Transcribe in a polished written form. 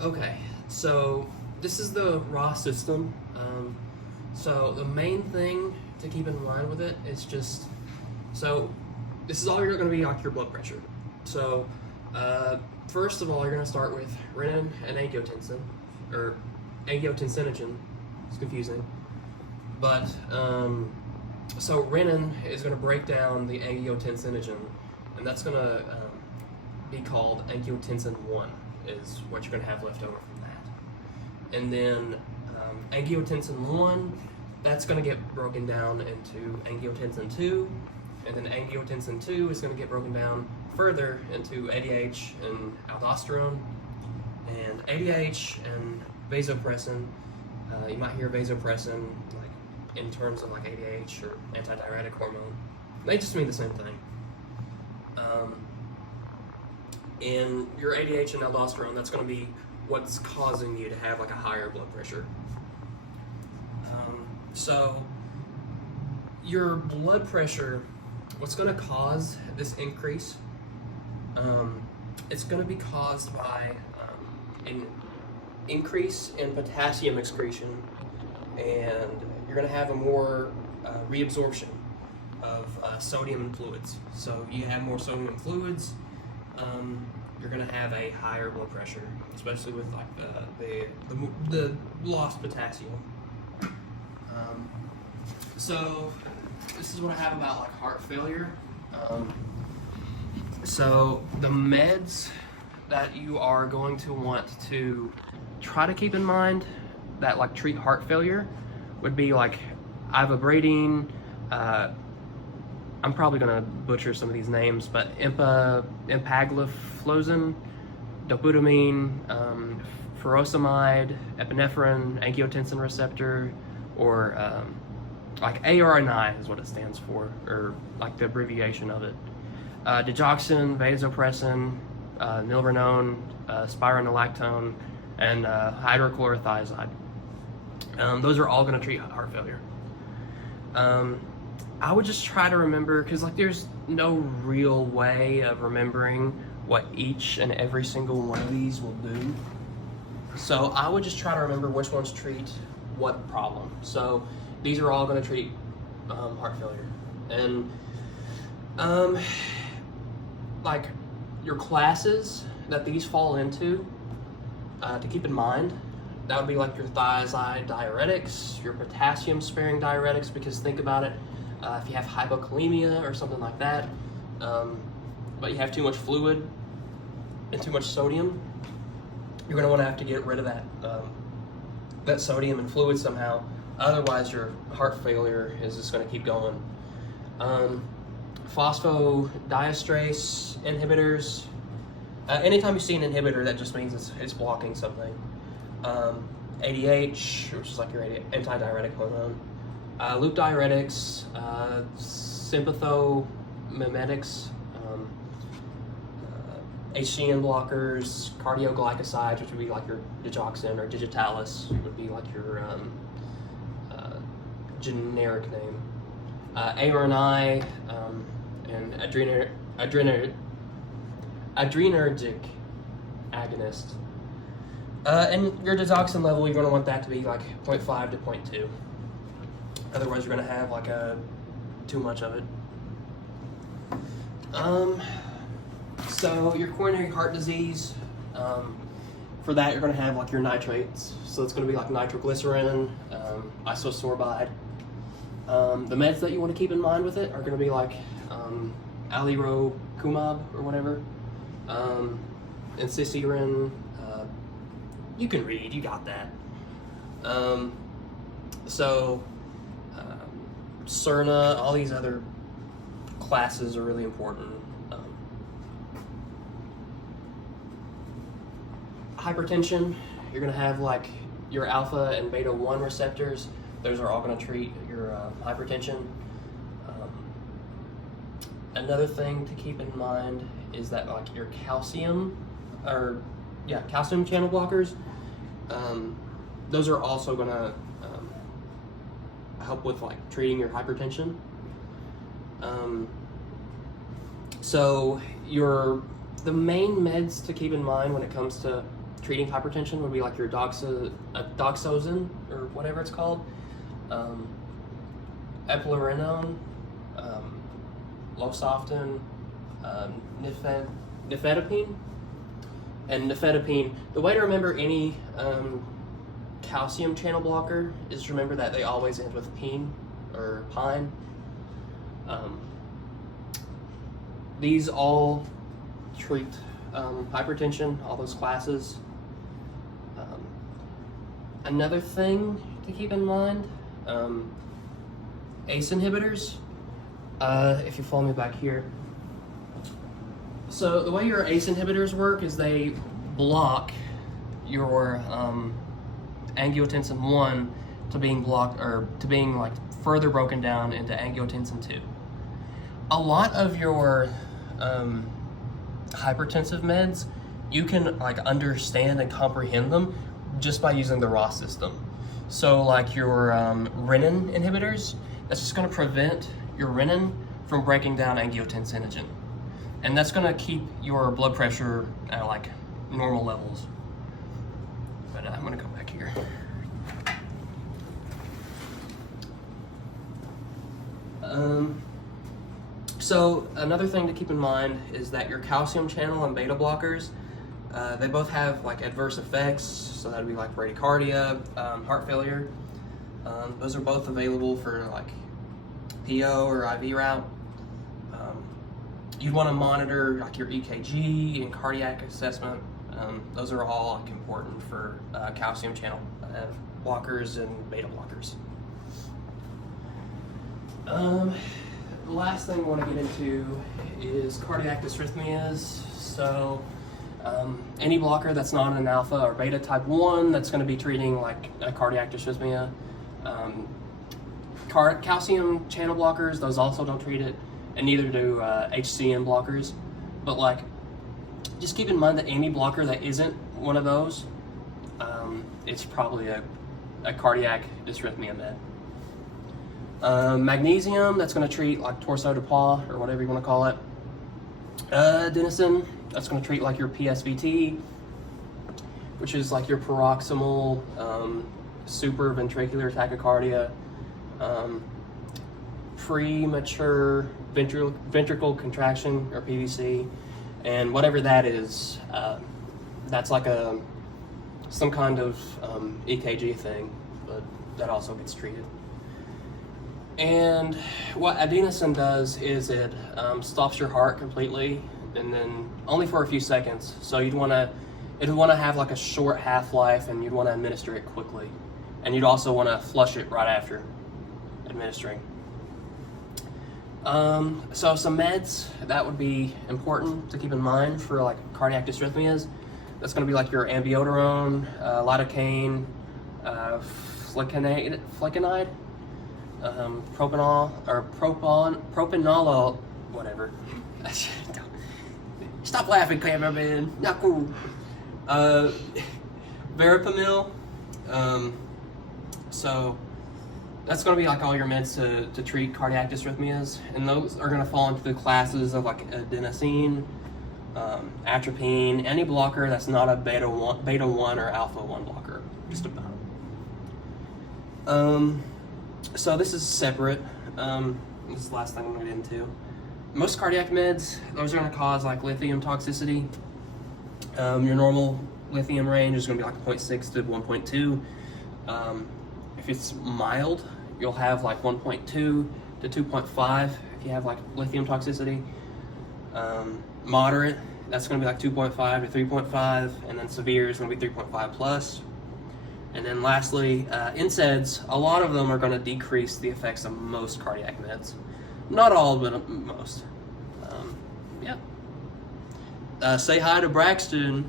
Okay, so this is the raw system. So the main thing to keep in mind with it is just so this is all you're going to be like your blood pressure. So first of all, you're going to start with renin and angiotensin, or angiotensinogen. It's confusing, but so renin is going to break down the angiotensinogen, and that's going to be called angiotensin 1 is what you're going to have left over from that. And then angiotensin 1, that's going to get broken down into angiotensin 2, and then angiotensin 2 is going to get broken down further into ADH and aldosterone, and ADH and vasopressin. You might hear vasopressin like in terms of like ADH or antidiuretic hormone. They just mean the same thing. In your ADH and aldosterone, that's going to be what's causing you to have like a higher blood pressure. So your blood pressure, what's going to cause this increase? It's going to be caused by an increase in potassium excretion, and you're going to have a more reabsorption of sodium in fluids. So you have more sodium in fluids, you're going to have a higher blood pressure, especially with like the lost potassium. So this is what I have about like heart failure. So the meds that you are going to want to try to keep in mind that like treat heart failure would be like ivabradine. I'm probably gonna butcher some of these names, but empagliflozin, dopamine, furosemide, epinephrine, angiotensin receptor, or like ARNI is what it stands for, or like the abbreviation of it. Digoxin, vasopressin, milrinone, spironolactone, and hydrochlorothiazide. Those are all going to treat heart failure. I would just try to remember, because like there's no real way of remembering what each and every single one of these will do. So I would just try to remember which ones treat what problem. So these are all going to treat heart failure. And like your classes that these fall into, to keep in mind, that would be like your thiazide diuretics, your potassium sparing diuretics, because think about it, if you have hypokalemia or something like that, but you have too much fluid and too much sodium, you're going to want to have to get rid of that sodium and fluid somehow. Otherwise, your heart failure is just going to keep going. Phosphodiesterase inhibitors. Anytime you see an inhibitor, that just means it's blocking something. ADH, which is like your antidiuretic hormone. Loop diuretics, sympathomimetics, HCN blockers, cardioglycosides, which would be like your digoxin, or digitalis would be like your generic name. ARNI, and adrenergic agonist. And your digoxin level, you're going to want that to be like 0.5 to 0.2. Otherwise, you're going to have like too much of it. So your coronary heart disease, for that you're going to have like your nitrates. So it's going to be like nitroglycerin, isosorbide. The meds that you want to keep in mind with it are going to be like alirocumab or whatever, incisiran. You can read, you got that. Cerna, all these other classes are really important. Hypertension, you're going to have like your alpha and beta 1 receptors. Those are all going to treat your hypertension. Another thing to keep in mind is that like your calcium channel blockers, those are also going to help with like treating your hypertension. So the main meds to keep in mind when it comes to treating hypertension would be like your doxozin or whatever it's called, eplerenone, losoftan, nifedipine. And nifedipine, the way to remember any calcium channel blocker is remember that they always end with pine or pine. These all treat hypertension, all those classes. Another thing to keep in mind, ACE inhibitors, if you follow me back here. So the way your ACE inhibitors work is they block your angiotensin 1 to being blocked, or to being like further broken down into angiotensin 2. A lot of your hypertensive meds, you can like understand and comprehend them just by using the raw system. So like your renin inhibitors, that's just going to prevent your renin from breaking down angiotensinogen. And that's going to keep your blood pressure at like normal levels. But I'm going to come back here. So another thing to keep in mind is that your calcium channel and beta blockers, they both have like adverse effects. So that'd be like bradycardia, heart failure. Those are both available for like PO or IV route. You'd want to monitor like your EKG and cardiac assessment. Those are all like, important for calcium channel blockers and beta blockers. The last thing I want to get into is cardiac dysrhythmias. So any blocker that's not an alpha or beta type 1 that's going to be treating like a cardiac dysrhythmia. Calcium channel blockers, those also don't treat it, and neither do HCM blockers. But like, just keep in mind that any blocker that isn't one of those, it's probably a cardiac dysrhythmia med. Magnesium, that's going to treat like torso de pois or whatever you want to call it. Adenosine, that's going to treat like your PSVT, which is like your paroxysmal supraventricular tachycardia, premature ventricle contraction or PVC, and whatever that is, that's like some kind of EKG thing, but that also gets treated. And what adenosine does is it stops your heart completely, and then only for a few seconds. So it'd want to have like a short half-life, and you'd want to administer it quickly, and you'd also want to flush it right after administering. So some meds that would be important to keep in mind for like cardiac dysrhythmias. That's going to be like your amiodarone, lidocaine, flecainide, propanol or propanolol, whatever. Stop laughing, cameraman. Not cool. Verapamil. So that's going to be like all your meds to treat cardiac dysrhythmias, and those are going to fall into the classes of like adenosine, atropine, any blocker that's not a beta 1 or alpha 1 blocker, just about. So this is separate. This is the last thing I'm going to get into. Most cardiac meds, those are going to cause like lithium toxicity. Your normal lithium range is going to be like 0.6 to 1.2. If it's mild, you'll have like 1.2 to 2.5 if you have like lithium toxicity. Moderate, that's going to be like 2.5 to 3.5, and then severe is going to be 3.5 plus. And then lastly, NSAIDs, a lot of them are going to decrease the effects of most cardiac meds. Not all, but most. Yeah. Say hi to Braxton.